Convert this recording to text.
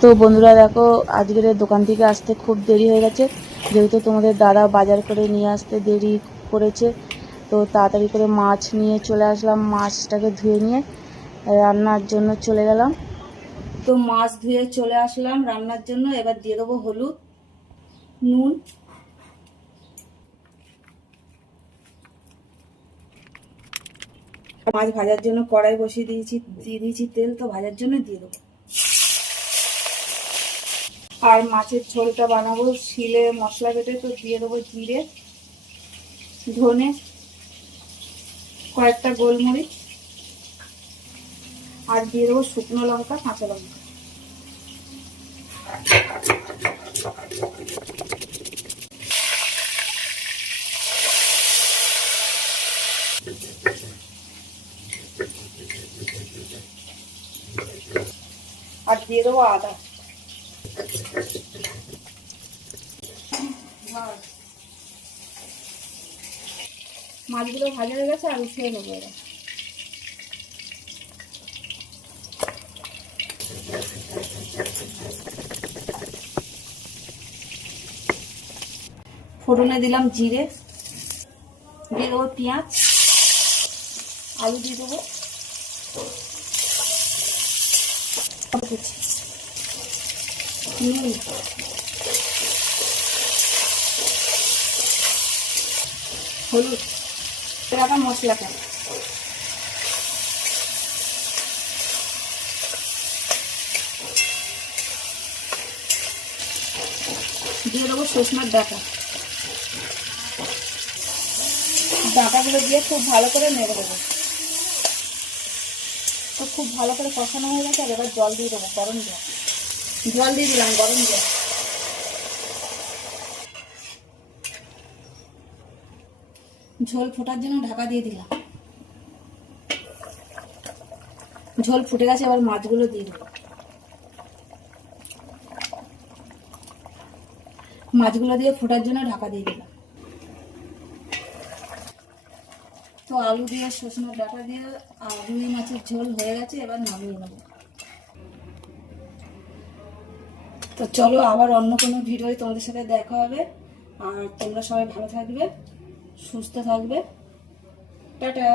তো বন্ধুরা দেখো, আজকের দোকান থেকে আসতে খুব দেরি হয়ে গেছে, যেহেতু তোমাদের দাদা বাজার করে নিয়ে আসতে দেরি করেছে। তো তাড়াতাড়ি করে মাছ নিয়ে চলে আসলাম, মাছটাকে ধুয়ে নিয়ে রান্নার জন্য চলে গেলাম। তো মাছ ধুয়ে চলে আসলাম রান্নার জন্য। এবার দিয়ে দেবো হলুদ, নুন, মাছ ভাজার জন্য কড়াই বসিয়ে দিয়ে দিয়েছি তেল, তো ভাজার জন্য দিয়ে দেবো। আর মাছের ঝোলটা বানাবো শিলে মশলা বেটে, তো দিয়ে দেবো জিরে, ধনে, কয়েকটা গোলমরিচ, আর দিয়ে দেবো শুকনো লঙ্কা, কাঁচা লঙ্কা। আর দিয়ে দেবো আদা। মাছগুলো ভাজা হয়ে গেছে, আর উঠিয়ে নেবো এবার। ফোড়নে দিলাম জিরে, দিয়ে দেবো পেঁয়াজ, আলু দিয়ে দেবো, নুন, হলুদ, রাখা মশলাটা, দিয়ে দেবো সজনার ডাঁটা। ডাঁটাগুলো দিয়ে খুব ভালো করে নেড়ে দেবো। তো খুব ভালো করে কষানো হয়ে গেছে, আর এবার জল দিয়ে দেবো, গরম জল। জল দিয়ে দিলাম, গরম জল। ঝোল ফোটার জন্য ঢাকা দিয়ে দিলাম। ঝোল ফুটে গেছে, এবার মাছগুলো দিয়ে দেবো। মাছগুলো দিয়ে ফোটার জন্য ঢাকা দিয়ে দিলাম। তো আলু দিয়ে সজনের ডাঁটা দিয়ে আর রুই মাছের ঝোল হয়ে গেছে, এবার নামিয়ে নেব। তো চলো, আবার অন্য কোনো ভিডিওয় তোমাদের সাথে দেখা হবে। আর তোমরা সবাই ভালো থাকবে, সুস্থ থাকবে। টাটা।